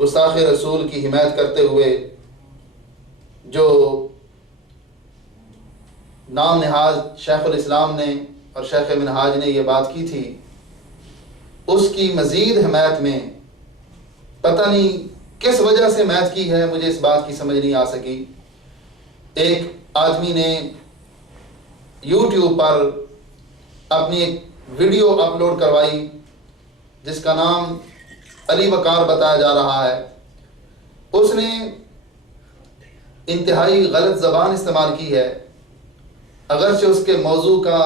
گستاخ رسول کی حمایت کرتے ہوئے جو نام نہاد شیخ الاسلام نے اور شیخ منہاج نے یہ بات کی تھی، اس کی مزید حمایت میں پتہ نہیں کس وجہ سے حمایت کی ہے، مجھے اس بات کی سمجھ نہیں آ سکی۔ ایک آدمی نے یوٹیوب پر اپنی ایک ویڈیو اپلوڈ کروائی جس کا نام علی وقار بتایا جا رہا ہے۔ اس نے انتہائی غلط زبان استعمال کی ہے، اگرچہ اس کے موضوع کا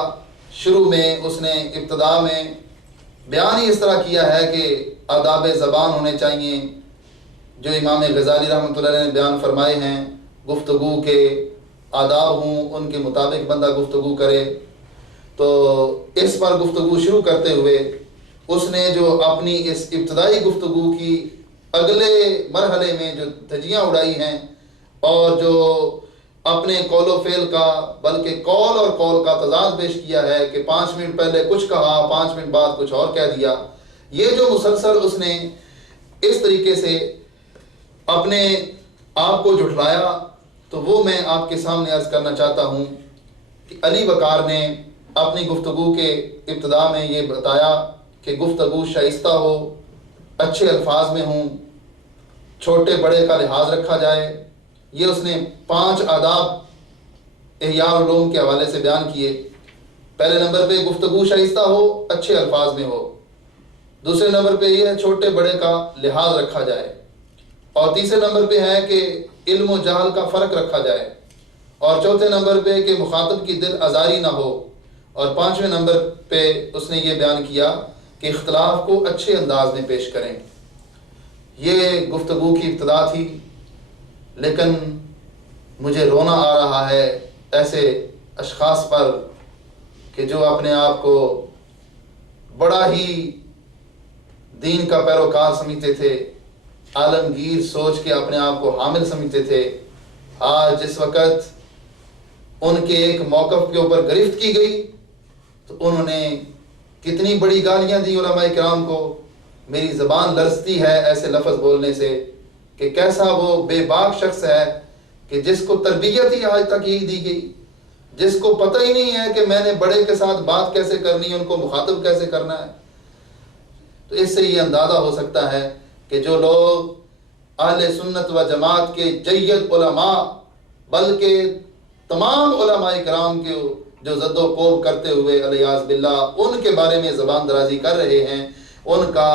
شروع میں اس نے ابتدا میں بیان ہی اس طرح کیا ہے کہ آداب زبان ہونے چاہیے جو امام غزالی رحمۃ اللہ علیہ نے بیان فرمائے ہیں، گفتگو کے آداب ہوں، ان کے مطابق بندہ گفتگو کرے۔ تو اس پر گفتگو شروع کرتے ہوئے اس نے جو اپنی اس ابتدائی گفتگو کی اگلے مرحلے میں جو دھجیاں اڑائی ہیں اور جو اپنے قول و فعل کا بلکہ قول اور قول کا تضاد پیش کیا ہے کہ 5 منٹ پہلے کچھ کہا، 5 منٹ بعد کچھ اور کہہ دیا، یہ جو مسلسل اس نے اس طریقے سے اپنے آپ کو جھٹلایا، تو وہ میں آپ کے سامنے عرض کرنا چاہتا ہوں کہ علی وقار نے اپنی گفتگو کے ابتدا میں یہ بتایا کہ گفتگو شائستہ ہو، اچھے الفاظ میں ہوں، چھوٹے بڑے کا لحاظ رکھا جائے۔ یہ اس نے 5 آداب احیاء العلوم کے حوالے سے بیان کیے۔ پہلے نمبر پہ گفتگو شائستہ ہو، اچھے الفاظ میں ہو۔ دوسرے نمبر پہ یہ ہے چھوٹے بڑے کا لحاظ رکھا جائے، اور تیسرے نمبر پہ ہے کہ علم و جہل کا فرق رکھا جائے، اور چوتھے نمبر پہ کہ مخاطب کی دل آزاری نہ ہو، اور 5ویں نمبر پہ اس نے یہ بیان کیا کہ اختلاف کو اچھے انداز میں پیش کریں۔ یہ گفتگو کی ابتدا تھی، لیکن مجھے رونا آ رہا ہے ایسے اشخاص پر کہ جو اپنے آپ کو بڑا ہی دین کا پیروکار سمجھتے تھے، عالمگیر سوچ کے اپنے آپ کو حامل سمجھتے تھے۔ آج جس وقت ان کے ایک موقف کے اوپر گرفت کی گئی تو انہوں نے کتنی بڑی گالیاں دی علماء کرام کو۔ میری زبان لرزتی ہے ایسے لفظ بولنے سے کہ کیسا وہ بے باک شخص ہے کہ جس کو تربیت ہی آج تک یہی دی گئی، جس کو پتہ ہی نہیں ہے کہ میں نے بڑے کے ساتھ بات کیسے کرنی ہے، ان کو مخاطب کیسے کرنا ہے۔ تو اس سے یہ اندازہ ہو سکتا ہے کہ جو لوگ اہل سنت و جماعت کے جید علماء بلکہ تمام علماء کرام کے جو زد و کوب کرتے ہوئے الیاذ باللہ ان کے بارے میں زبان درازی کر رہے ہیں، ان کا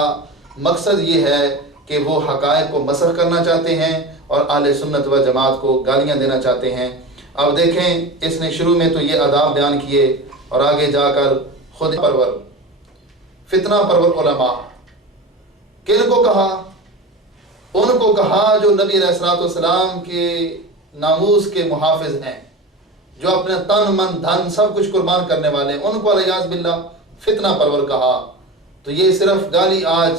مقصد یہ ہے کہ وہ حقائق کو مسخ کرنا چاہتے ہیں اور اہل سنت و جماعت کو گالیاں دینا چاہتے ہیں۔ اب دیکھیں اس نے شروع میں تو یہ آداب بیان کیے اور آگے جا کر خود پرور فتنہ پرور علماء کن کو کہا؟ ان کو کہا جو نبی علیہ الصلوۃ والسلام کے ناموس کے محافظ ہیں، جو اپنے تن من دھن سب کچھ قربان کرنے والے ہیں، ان کو الیاذ باللہ فتنہ پرور کہا۔ تو یہ صرف گالی آج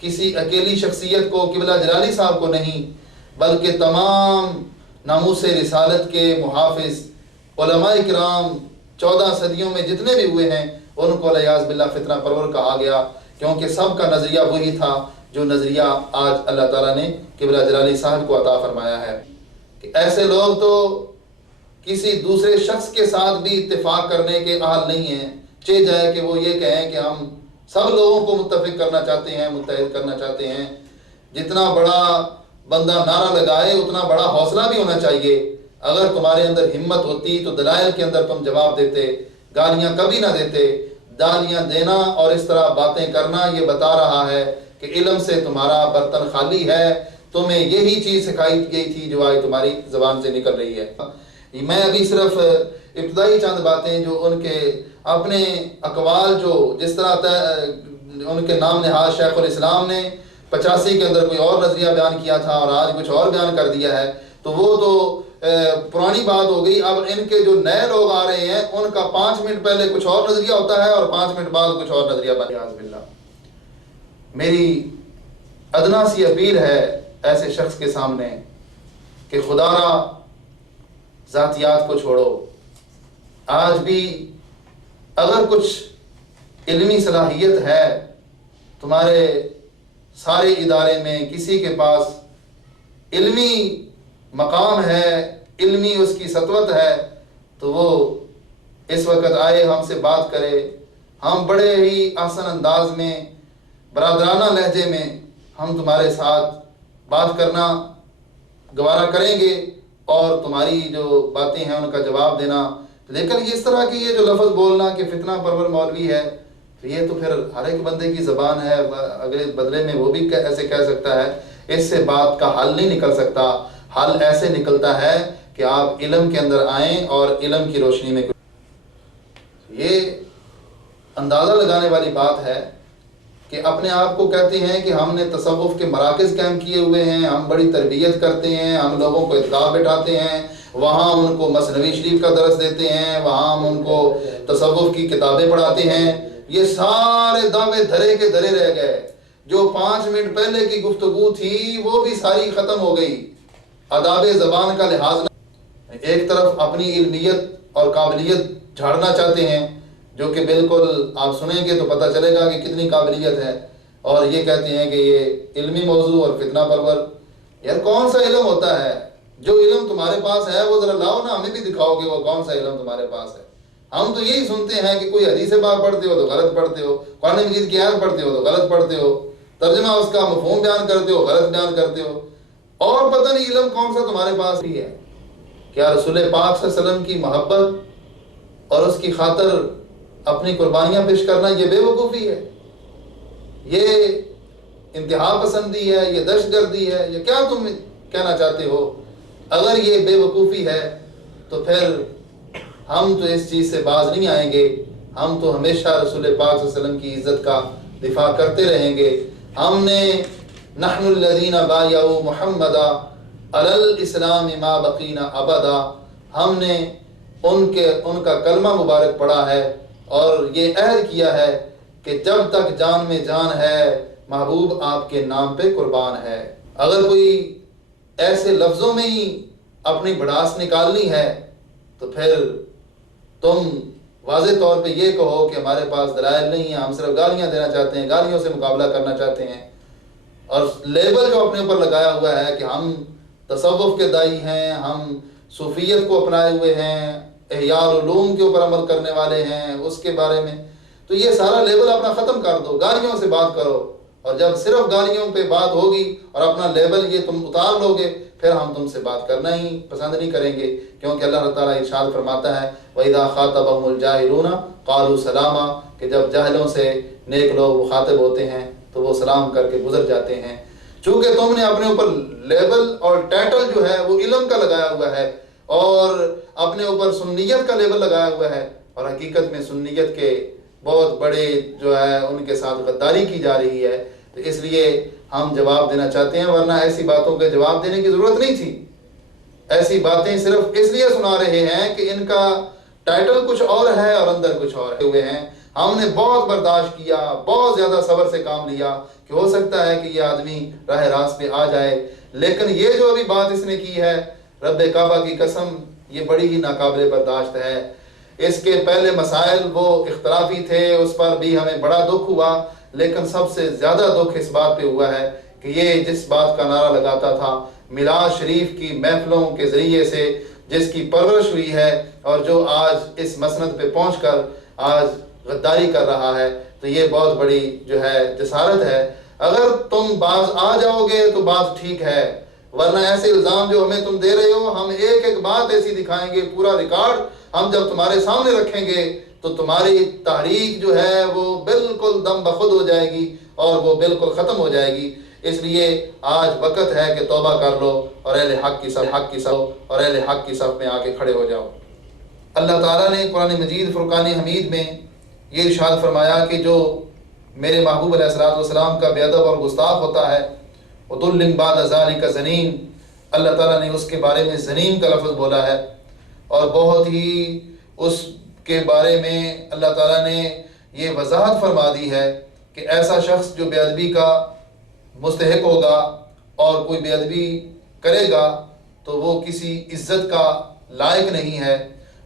کسی اکیلی شخصیت کو قبلہ جلالی صاحب کو نہیں بلکہ تمام ناموس رسالت کے محافظ علماء کرام 14 صدیوں میں جتنے بھی ہوئے ہیں ان کو الیاذ باللہ فتنہ پرور کہا گیا، کیونکہ سب کا نظریہ وہی تھا جو نظریہ آج اللہ تعالیٰ نے قبلہ جلالی صاحب کو عطا فرمایا ہے کہ ایسے لوگ تو کسی دوسرے شخص کے ساتھ بھی اتفاق کرنے کے اہل نہیں ہیں، چہ جائے کہ وہ یہ کہیں کہ ہم سب لوگوں کو متفق کرنا چاہتے ہیں، متحد کرنا چاہتے ہیں۔ جتنا بڑا بندہ نعرہ لگائے اتنا بڑا حوصلہ بھی ہونا چاہیے۔ اگر تمہارے اندر ہمت ہوتی تو دلائل کے اندر تم جواب دیتے، گالیاں کبھی نہ دیتے۔ گالیاں دینا اور اس طرح باتیں کرنا یہ بتا رہا ہے کہ علم سے تمہارا برتن خالی ہے، تمہیں یہی چیز سکھائی گئی تھی جو آج تمہاری زبان سے نکل رہی ہے۔ میں ابھی صرف ابتدائی چند باتیں جو ان کے اپنے اقوال جو جس طرح ان کے نام نہاد شیخ الاسلام نے 85 کے اندر کوئی اور نظریہ بیان کیا تھا اور آج کچھ اور بیان کر دیا ہے، تو وہ تو پرانی بات ہو گئی۔ اب ان کے جو نئے لوگ آ رہے ہیں ان کا 5 منٹ پہلے کچھ اور نظریہ ہوتا ہے اور 5 منٹ بعد کچھ اور نظریہ بنیاز باللہ۔ میری ادنا سی اپیل ہے ایسے شخص کے سامنے کہ خدا را ذاتیات کو چھوڑو۔ آج بھی اگر کچھ علمی صلاحیت ہے، تمہارے سارے ادارے میں کسی کے پاس علمی مقام ہے، علمی اس کی سطوت ہے، تو وہ اس وقت آئے ہم سے بات کرے، ہم بڑے ہی آسان انداز میں برادرانہ لہجے میں ہم تمہارے ساتھ بات کرنا گوارا کریں گے اور تمہاری جو باتیں ہیں ان کا جواب دینا۔ لیکن اس طرح کی یہ جو لفظ بولنا کہ فتنہ پرور مولوی ہے، تو یہ تو پھر ہر ایک بندے کی زبان ہے، اگلے بدلے میں وہ بھی ایسے کہہ سکتا ہے، اس سے بات کا حل نہیں نکل سکتا۔ حل ایسے نکلتا ہے کہ آپ علم کے اندر آئیں اور علم کی روشنی میں یہ اندازہ لگانے والی بات ہے کہ اپنے آپ کو کہتے ہیں کہ ہم نے تصوف کے مراکز قائم کیے ہوئے ہیں، ہم بڑی تربیت کرتے ہیں، ہم لوگوں کو اتقاء بٹھاتے ہیں، وہاں ان کو مثنوی شریف کا درس دیتے ہیں، وہاں ہم ان کو تصوف کی کتابیں پڑھاتے ہیں۔ یہ سارے دعوے دھرے کے دھرے رہ گئے، جو 5 منٹ پہلے کی گفتگو تھی وہ بھی ساری ختم ہو گئی۔ آداب زبان کا لحاظ نہ، ایک طرف اپنی علمیت اور قابلیت جھاڑنا چاہتے ہیں، جو کہ بالکل آپ سنیں گے تو پتہ چلے گا کہ کتنی قابلیت ہے، اور یہ کہتے ہیں کہ یہ علمی موضوع اور فتنہ پرور۔ یار کون سا علم ہوتا ہے؟ جو علم تمہارے پاس ہے وہ ذرا لاؤ نا، ہمیں بھی دکھاؤ کہ وہ کون سا علم تمہارے پاس ہے۔ ہم تو یہی سنتے ہیں کہ کوئی حدیث پاک پڑھتے ہو تو غلط پڑھتے ہو، قرآن مجید کی آیت پڑھتے ہو تو غلط پڑھتے ہو، ترجمہ اس کا مفہوم بیان کرتے ہو غلط بیان کرتے ہو، اور پتہ نہیں علم کون سا تمہارے پاس بھی ہے۔ کیا رسول پاک صلی اللہ علیہ وسلم کی محبت اور اس کی خاطر اپنی قربانیاں پیش کرنا یہ بے وقوفی ہے؟ یہ انتہا پسندی ہے؟ یہ دہشت گردی ہے؟ یہ کیا تم کہنا چاہتے ہو؟ اگر یہ بے وقوفی ہے تو پھر ہم تو اس چیز سے باز نہیں آئیں گے، ہم تو ہمیشہ رسول پاک صلی اللہ علیہ وسلم کی عزت کا دفاع کرتے رہیں گے۔ ہم نے نحن الذین بایعوا محمدا علی الاسلام ما بقینا ابدا، ہم نے ان کا کلمہ مبارک پڑھا ہے اور یہ عہد کیا ہے کہ جب تک جان میں جان ہے محبوب آپ کے نام پہ قربان ہے۔ اگر کوئی ایسے لفظوں میں ہی اپنی بڑاس نکالنی ہے تو پھر تم واضح طور پہ یہ کہو کہ ہمارے پاس دلائل نہیں ہیں، ہم صرف گالیاں دینا چاہتے ہیں، گالیوں سے مقابلہ کرنا چاہتے ہیں، اور لیبل جو اپنے اوپر لگایا ہوا ہے کہ ہم تصوف کے دائی ہیں، ہم صوفیت کو اپنائے ہوئے ہیں، احیاء العلوم کے اوپر عمل کرنے والے ہیں، اس کے بارے میں تو یہ سارا لیبل اپنا ختم کر دو، گالیوں سے بات کرو، اور جب صرف گالیوں پہ بات ہوگی اور اپنا لیبل یہ تم اتار لو گے پھر ہم تم سے بات کرنا ہی پسند نہیں کریں گے، کیونکہ اللہ تعالیٰ ارشاد فرماتا ہے وَإِذَا خَاطَبَهُمُ الْجَاهِلُونَ قَالُوا سَلَامًا، کہ جب جاہلوں سے نیک لوگ مخاطب ہوتے ہیں تو وہ سلام کر کے گزر جاتے ہیں۔ چونکہ تم نے اپنے اوپر لیبل اور ٹائٹل جو ہے وہ علم کا لگایا ہوا ہے اور اپنے اوپر سنیت کا لیبل لگایا ہوا ہے، اور حقیقت میں سنیت کے بہت بڑے جو ہے ان کے ساتھ غداری کی جا رہی ہے، تو اس لیے ہم جواب دینا چاہتے ہیں، ورنہ ایسی باتوں کے جواب دینے کی ضرورت نہیں تھی۔ ایسی باتیں صرف اس لیے سنا رہے ہیں کہ ان کا ٹائٹل کچھ اور ہے اور اندر کچھ اور ہوئے ہیں۔ ہم نے بہت برداشت کیا، بہت زیادہ صبر سے کام لیا کہ ہو سکتا ہے کہ یہ آدمی راہ راست پہ آ جائے، لیکن یہ جو ابھی بات اس نے کی ہے رب کعبہ کی قسم یہ بڑی ہی ناقابل برداشت ہے۔ اس کے پہلے مسائل وہ اختلافی تھے، اس پر بھی ہمیں بڑا دکھ ہوا، لیکن سب سے زیادہ دکھ اس بات پہ ہوا ہے کہ یہ جس بات کا نعرہ لگاتا تھا میلاد شریف کی محفلوں کے ذریعے سے جس کی پرورش ہوئی ہے، اور جو آج اس مسند پہ پہنچ کر آج غداری کر رہا ہے، تو یہ بہت بڑی جو ہے جسارت ہے۔ اگر تم باز آ جاؤ گے تو بات ٹھیک ہے، ورنہ ایسے الزام جو ہمیں تم دے رہے ہو، ہم ایک ایک بات ایسی دکھائیں گے، پورا ریکارڈ ہم جب تمہارے سامنے رکھیں گے تو تمہاری تحریک جو ہے وہ بالکل دم بخود ہو جائے گی اور وہ بالکل ختم ہو جائے گی۔ اس لیے آج وقت ہے کہ توبہ کر لو اور اہل حق کی صف میں آ کے کھڑے ہو جاؤ۔ اللہ تعالیٰ نے قرآن مجید فرقان حمید میں یہ ارشاد فرمایا کہ جو میرے محبوب علیہ السلام کا بے ادب اور گستاخ ہوتا ہے وَذُلٍّ بَعْدَ ذَلِكَ زَنِيمٌ، اللہ تعالیٰ نے اس کے بارے میں زنیم کا لفظ بولا ہے، اور بہت ہی اس کے بارے میں اللہ تعالیٰ نے یہ وضاحت فرما دی ہے کہ ایسا شخص جو بے ادبی کا مستحق ہوگا اور کوئی بے ادبی کرے گا تو وہ کسی عزت کا لائق نہیں ہے۔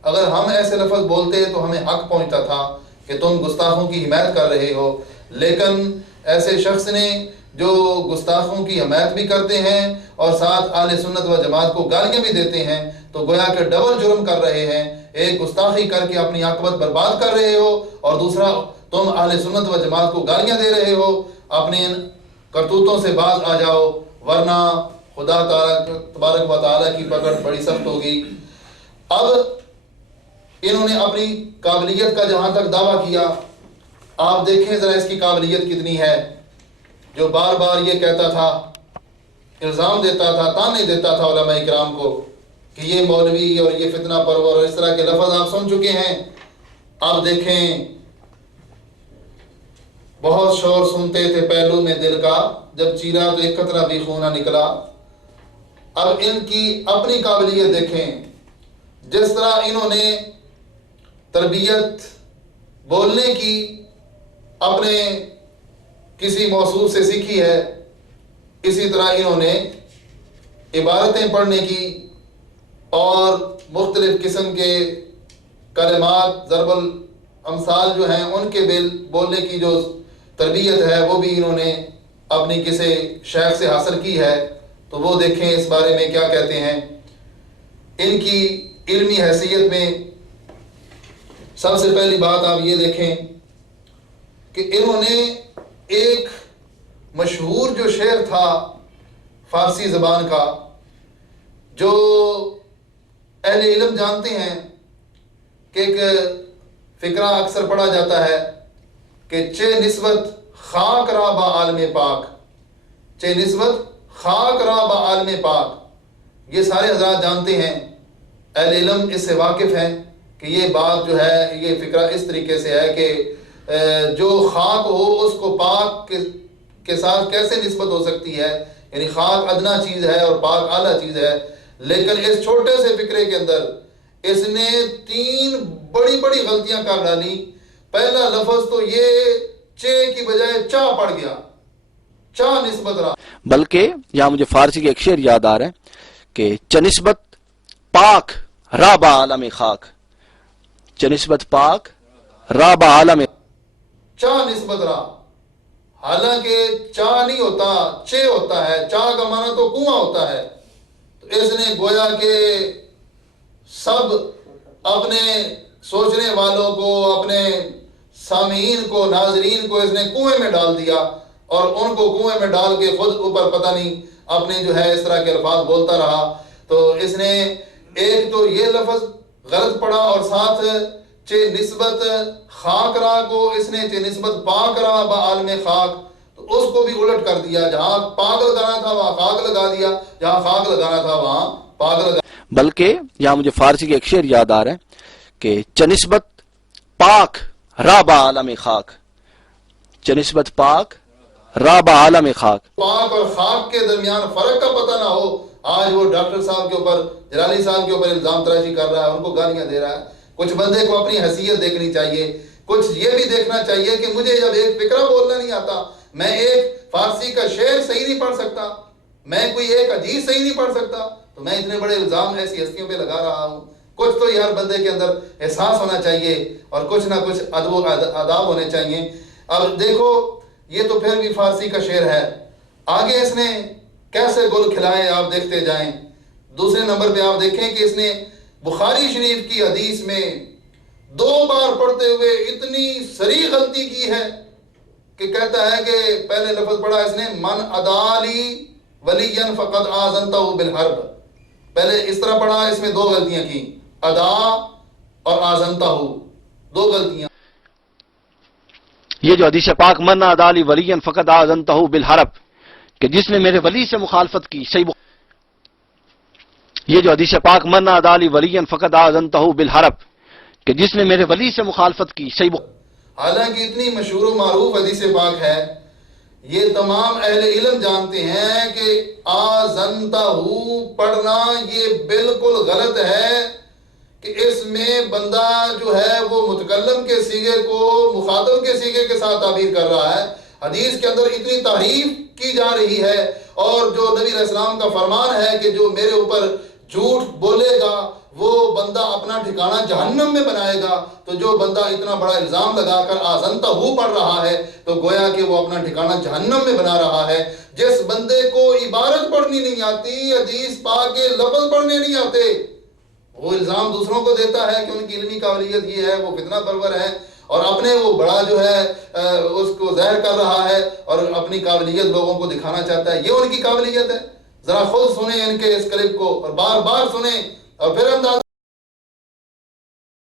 اگر ہم ایسے لفظ بولتے تو ہمیں حق پہنچتا تھا کہ تم گستاخوں کی حمایت کر رہے ہو، لیکن ایسے شخص نے جو گستاخوں کی حمایت بھی کرتے ہیں اور ساتھ اہل سنت و جماعت کو گالیاں بھی دیتے ہیں، تو گویا کہ ڈبل جرم کر رہے ہیں۔ ایک گستاخی کر کے اپنی عاقبت برباد کر رہے ہو، اور دوسرا تم اہل سنت و جماعت کو گالیاں دے رہے ہو۔ اپنے ان کرتوتوں سے باز آ جاؤ، ورنہ خدا تبارک و تعالیٰ کی پکڑ بڑی سخت ہوگی۔ اب انہوں نے اپنی قابلیت کا جہاں تک دعویٰ کیا، آپ دیکھیں ذرا اس کی قابلیت کتنی ہے۔ جو بار بار یہ کہتا تھا، الزام دیتا تھا، تانے دیتا تھا علماء کرام کو کہ یہ مولوی اور یہ فتنہ پرور اور اس طرح کے لفظ آپ سن چکے ہیں۔ اب دیکھیں، بہت شور سنتے تھے پہلو میں دل کا، جب چیرا تو ایک قطرہ بھی خون نہ نکلا۔ اب ان کی اپنی قابلیت دیکھیں، جس طرح انہوں نے تربیت بولنے کی اپنے کسی موصوف سے سیکھی ہے، اسی طرح انہوں نے عبارتیں پڑھنے کی اور مختلف قسم کے کلمات، ضرب الامثال جو ہیں ان کے بولنے کی جو تربیت ہے وہ بھی انہوں نے اپنی کسی شیخ سے حاصل کی ہے۔ تو وہ دیکھیں اس بارے میں کیا کہتے ہیں۔ ان کی علمی حیثیت میں سب سے پہلی بات آپ یہ دیکھیں کہ انہوں نے ایک مشہور جو شعر تھا فارسی زبان کا، جو اہل علم جانتے ہیں کہ ایک فقرہ اکثر پڑھا جاتا ہے کہ چے نسبت خاک را با عالم پاک، چے نسبت خاک را با عالم پاک۔ یہ سارے حضرات جانتے ہیں، اہل علم اس سے واقف ہیں کہ یہ بات جو ہے، یہ فقرہ اس طریقے سے ہے کہ جو خاک ہو اس کو پاک کے ساتھ کیسے نسبت ہو سکتی ہے، یعنی خاک ادنا چیز ہے اور پاک اعلیٰ چیز ہے۔ لیکن اس چھوٹے سے فقرے کے اندر اس نے 3 بڑی بڑی غلطیاں کر ڈالی۔ پہلا لفظ تو یہ چے کی بجائے چا پڑ گیا، چا نسبت رہا، بلکہ یہاں مجھے فارسی کے ایک شعر یاد آ رہا ہے کہ چنسبت پاک رابا عالم خاک، چنسبت پاک رابا عالم، چا نسبت رہا، حالانکہ چا نہیں ہوتا، چے ہوتا ہے۔ چا کا معنی تو کنواں ہوتا ہے۔ تو اس نے گویا کہ سب اپنے سوچنے والوں کو، اپنے سامعین کو، ناظرین کو اس نے کنویں میں ڈال دیا، اور ان کو کنویں میں ڈال کے خود اوپر پتہ نہیں اپنے جو ہے اس طرح کے الفاظ بولتا رہا۔ تو اس نے ایک تو یہ لفظ غلط پڑھا، اور ساتھ چے نسبت خاک را کو اس نے چے نسبت پاک را با عالم خاک، تو اس کو بھی الٹ کر دیا۔ جہاں پاک لگانا تھا وہاں خاک لگا دیا، جہاں خاک لگانا تھا وہاں پاک لگا۔ بلکہ یہاں مجھے فارسی کے ایک شعر یاد آ رہا ہے کہ چنسبت پاک رابا عالم خاک، چنسبت پاک رابا عالم خاک، پاک اور خاک کے درمیان فرق کا پتہ نہ ہو۔ آج وہ ڈاکٹر صاحب کے اوپر، جلالی صاحب کے اوپر الزام تراشی کر رہا ہے، ان کو گالیاں دے رہا ہے۔ کچھ بندے کو اپنی حیثیت دیکھنی چاہیے، کچھ یہ بھی دیکھنا چاہیے کہ مجھے جب ایک فقرہ بولنا نہیں آتا، میں ایک فارسی کا شعر صحیح نہیں پڑھ سکتا، میں کوئی ایک حدیث صحیح نہیں پڑھ سکتا، تو میں اتنے بڑے الزام ایسی ہستیوں پہ لگا رہا ہوں۔ کچھ تو ہر بندے کے اندر احساس ہونا چاہیے، اور کچھ نہ کچھ ادب و آداب ہونے چاہیے۔ اب دیکھو، یہ تو پھر بھی فارسی کا شعر ہے، آگے اس نے کیسے گل کھلائے آپ دیکھتے جائیں۔ دوسرے نمبر پہ آپ دیکھیں کہ اس نے بخاری شریف کی حدیث میں 2 بار پڑھتے ہوئے اتنی صریح غلطی کی ہے کہ کہتا ہے کہ پہلے لفظ پڑھا اس نے من ادالی ولیًا فقد آذنتہ بالحرب، پہلے اس طرح پڑھا، اس میں 2 غلطیاں کی، ادا اور آذنتہ، 2 غلطیاں۔ یہ جو حدیث پاک من عدالی ولیًا فقد آذنتہ بالحرب، کہ جس نے میرے ولی سے مخالفت کی، صحیح یہ جو حدیث پاک من عدالی ولیًا فقد آذنتہ بالحرب، کہ جس نے میرے ولی سے مخالفت کی، صحیح حالانکہ اتنی مشہور و معروف حدیث پاک ہے، یہ تمام اہل علم جانتے ہیں کہ آذنتہ پڑھنا یہ بالکل غلط ہے، کہ اس میں بندہ جو ہے وہ متکلم کے صیغے کو مخاطب کے صیغے کے ساتھ تعبیر کر رہا ہے۔ حدیث کے اندر اتنی تعریف کی جا رہی ہے، اور جو نبی علیہ السلام کا فرمان ہے کہ جو میرے اوپر جھوٹ بولے گا وہ بندہ اپنا ٹھکانہ جہنم میں بنائے گا. تو جو بندہ اتنا بڑا الزام لگا کر آزنتہ ہو پڑھ رہا ہے تو گویا کہ وہ اپنا ٹھکانہ جہنم میں بنا رہا ہے. جس بندے کو عبارت پڑھنی نہیں آتی، حدیث پاک کے لفظ پڑھنے نہیں آتے، وہ الزام دوسروں کو دیتا ہے کہ ان کی علمی قابلیت یہ ہے، وہ فتنہ پرور ہے، اور اپنے وہ بڑا جو ہے اس کو ظاہر کر رہا ہے اور اپنی قابلیت لوگوں کو دکھانا چاہتا ہے. یہ ان کی قابلیت ہے. ذرا خود سنیں ان کے اس کلپ کو اور بار بار سنیں اور پھر اندازہ